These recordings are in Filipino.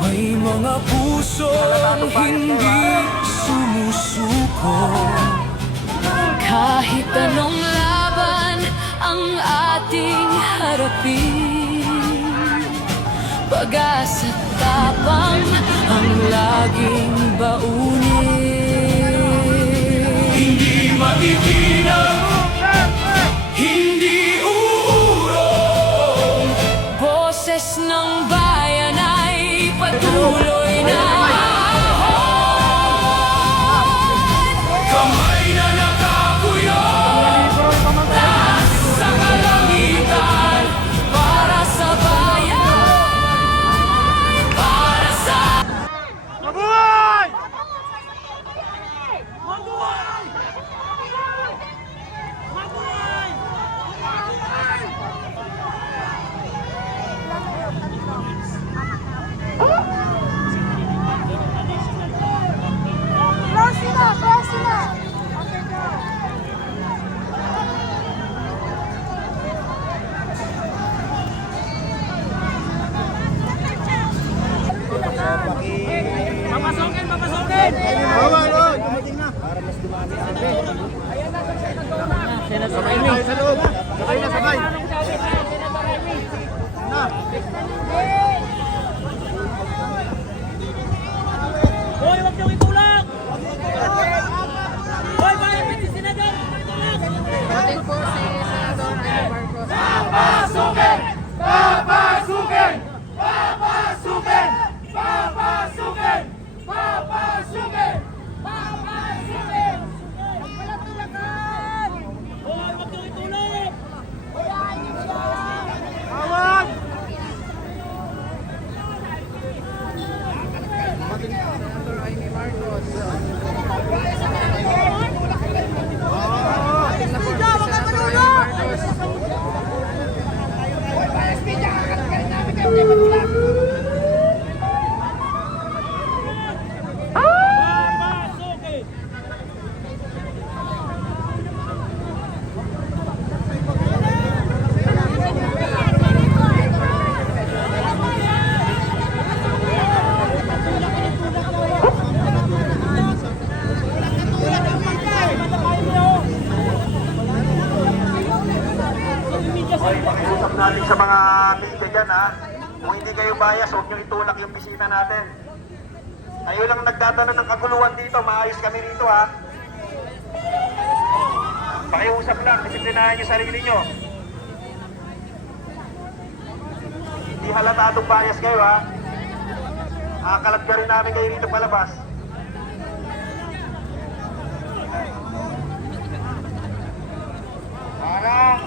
May mga pusong hindi sumusuko. Kahit anong laban ang ating harapin, pag-asa at tapang ang laging baunin. Hindi matitinag, hindi uurong, boses ng bayan ay patuloy na kamay na nakakuyog, taas sa kalangitan, para sa bayan, para sa Mabuhay! Mabuhay! Mabuhay! Próxima! Papasokin! Papasokin! Dumating na. Para mas dumami ang Sabay na! sa loob. Sabay na, sabay. Na. Hoy, huwag niyong itulak! Hoy, malapit si Senador! Ating po si Senador Marcos. Papasukin! Papasukin! Papasukin! Papasukin! Papasukin! Papasukin! Magpalatulakan! Hoy, huwag niyong itulak! Hayaan niyo siya! Tawag! Senador Amy Marcos. Papasukin! Pakiusap natin sa mga kaibigan ha. Kung hindi kayo bias, huwag nyo itulak yung bisita natin. Kayo lang nagdadala ng kaguluhan dito, maayos kami rito ha. Pakiusap lang, disiplinahan nyo sarili nyo. Hindi halatadong bias kayo ha. Akalat ka rin namin kayo rito palabas. Para!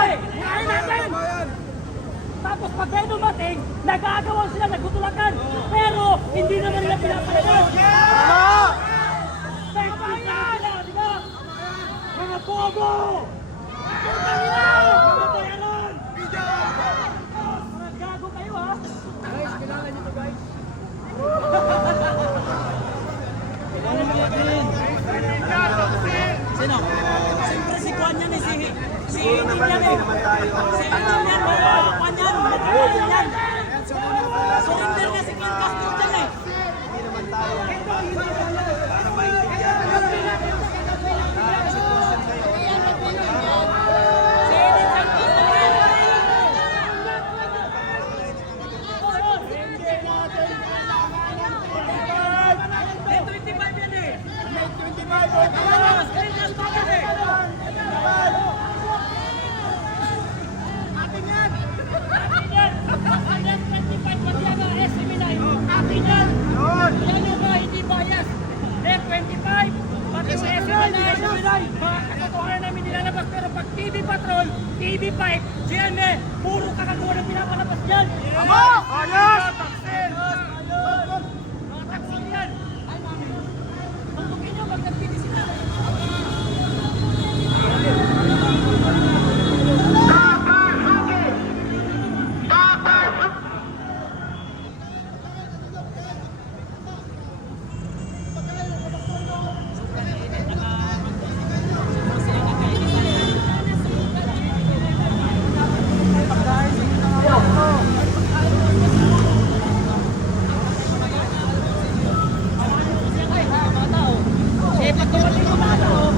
Murahin natin! Tapos pag kayo dumating, nag-aagawan sila, nagtutulakan. Pero hindi naman nila pinapalagan. Tama yan! Di ba? Mga bobo! Mga nila! Mga bayaran! Mga gago kayo ha! Guys, kilala niyo to guys? Kilala niyo din! Sino? Siyempre si Juan yan eh, si Ining yan eh. Si Ining yan, Juan yan, Juan yan. Surrender na si Clint Castro dyan eh. Si Ining Santos na yan. 25 yan eh. 25. Screen na tayo eh. Atin yan. Atin yan. 125 pati yan ang SMI. Atin yan. Yan yung mga hindi bias. Then 25. Pati yung SMI. Mga katotohanan namin nilalabas. Pero pag TV Patrol, TV5, GMA, puro kakagawa ng pinapalabas yan. Tama! Ayos! Taksil! Mga taksil yan. Tutukin nyo pag nagpili sila. Eh, pag dumating yung mga tao,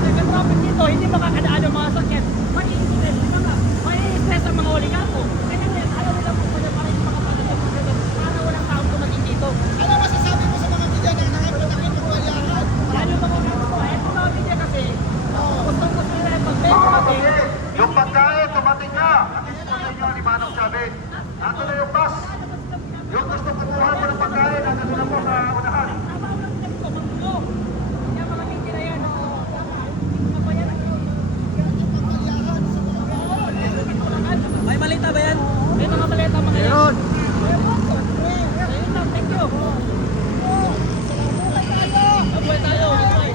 nag-traffic dito, hindi makakadaan ang mga sakyan. Mai-stress, di ba nga? Mai-stress ang mga oligarko. Kaya ngayon, alam nila po pala para yung mga pagkakasya para walang taong dumating dito. Ano masasabi mo sa mga media na nakapit-akit ng balyahan? Yan yung mga gusto. Eh, yung mga media kasi, gustong-gusto nila yung pag-may dumating. Yung pagkain, dumating na. Atis po sa inyo ni Manong Chavez. Ato na yung bus. Yung gusto kumuha mo ng pagkain, ano na po sa unahan. May malita ba yan? May mga malita mga yan. Meron. Ayun lang, thank you. Mabuhay tayo. Mabuhay.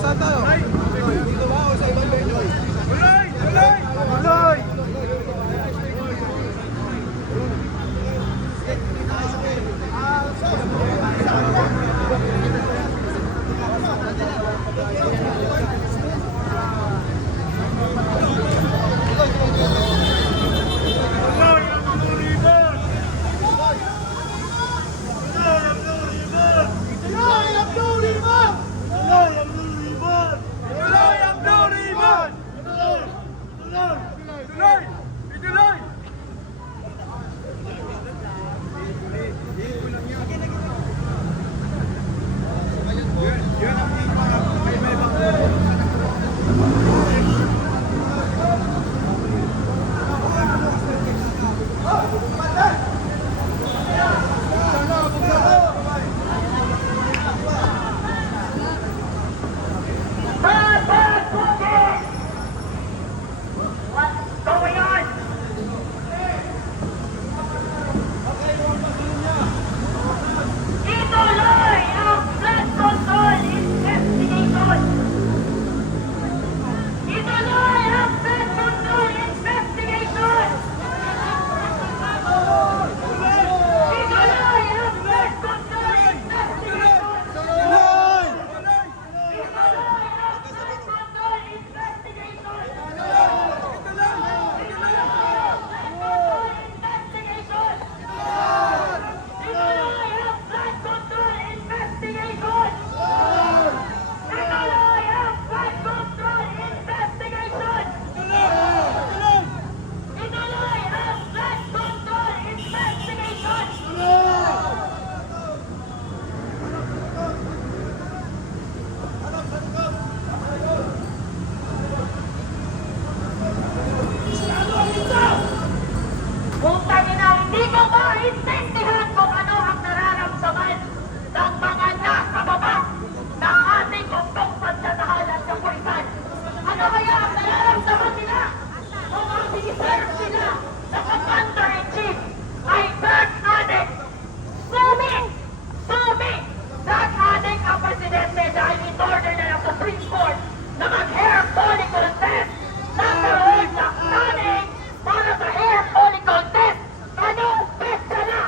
Saan tayo? Dito ba o sa ibang venue? Ituloy ang flood control investigation! Ituloy ang flood control investigation! Ituloy ang flood control investigation! Ituloy ang flood control investigation! Kung kanina hindi ko maintindihan kung ano ang nararamdaman ng mga nasa baba ng ating gusto pagtatahanan sa pulisan. Ano kaya ang nararamdaman nila? Kung ang reserve nila na Commander-in-Chief ay drug addict. Sumi! Drug addict ang presidente dahil in-order na ng Supreme Court na mag-hair follicle test. Nagkaroon ng planning para sa hair follicle test. Anong petsa na?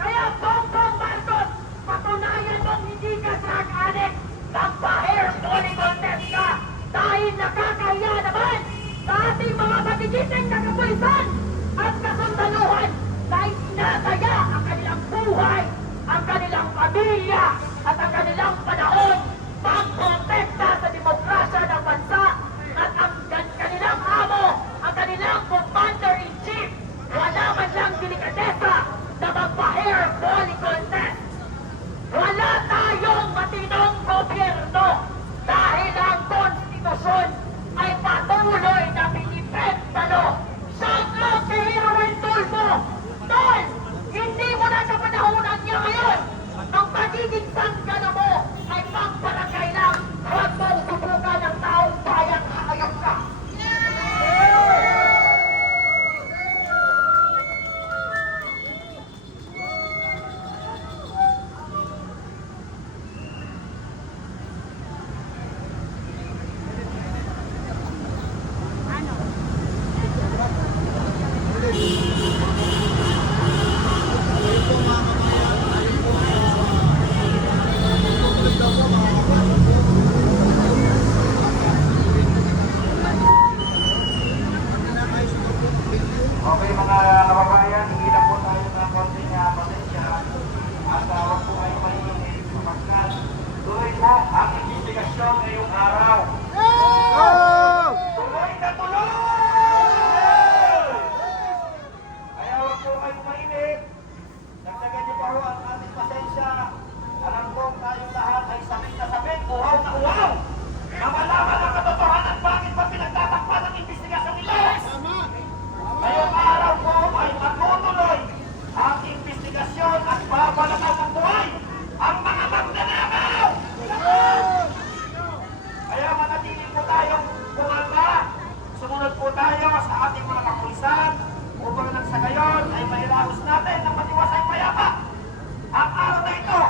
Kaya Bongbong Marcos, patunayan mong hindi ka drug addict. Nagpa-hair follicle test ka dahil nakakahiya naman sa ating mga magigiting na kapulisan at kasundaluhan dahil sinasaya ang kanilang buhay, ang kanilang pamilya at ang kanilang panahon pagprotekta sa demokrasya ng bansa at ang kanilang amo, ang kanilang Commander-in-Chief, wala man lang delikadesa na magpa-hair follicle test. Wala tayong matinong gobyerno dahil ang konstitusyon ay patuloy na pinipensalo. Shout out kay Heroin Tulfo! Tol, hindi mo na sa panahonan niya ngayon ang pagiging manatili po tayong bumaba. Sumunod po tayo sa ating mga kapulisan upang nang sa gayon ay mailaos natin ng matiwasay payapa. Ang araw na ito,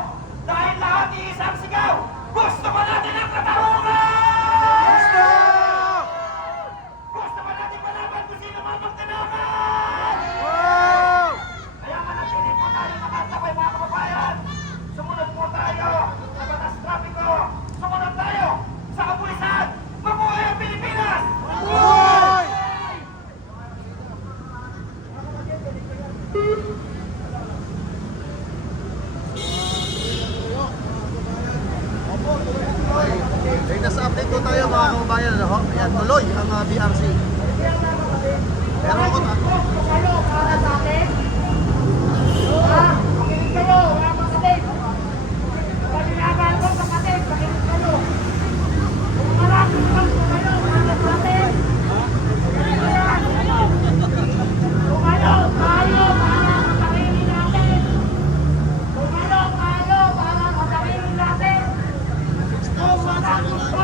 dahil lahat iisang sigaw, gusto ba natin ang katarungan? Gusto! Gusto ba natin malaman kung sino man magtanungan? Kaya manatili po tayo nakatabay mga kababayan. Sumunod po tayo sa batas trapiko. Sumunod tayo sa kapulisan. Mabuhay ang Pilipinas! Ay, nasa update po tayo mga kababayan. Ano? Ayan, tuloy ang BRC. Pero ako na. Kayo, para sa atin. Pakinig kayo, mga kapatid. Pagkinaban ko, kapatid, pakinig kayo. Kung marami naman po kayo, para sa atin. Kung ano, tayo, para matahimik natin. Kung ano, tayo, para matahimik natin. Kung matahimik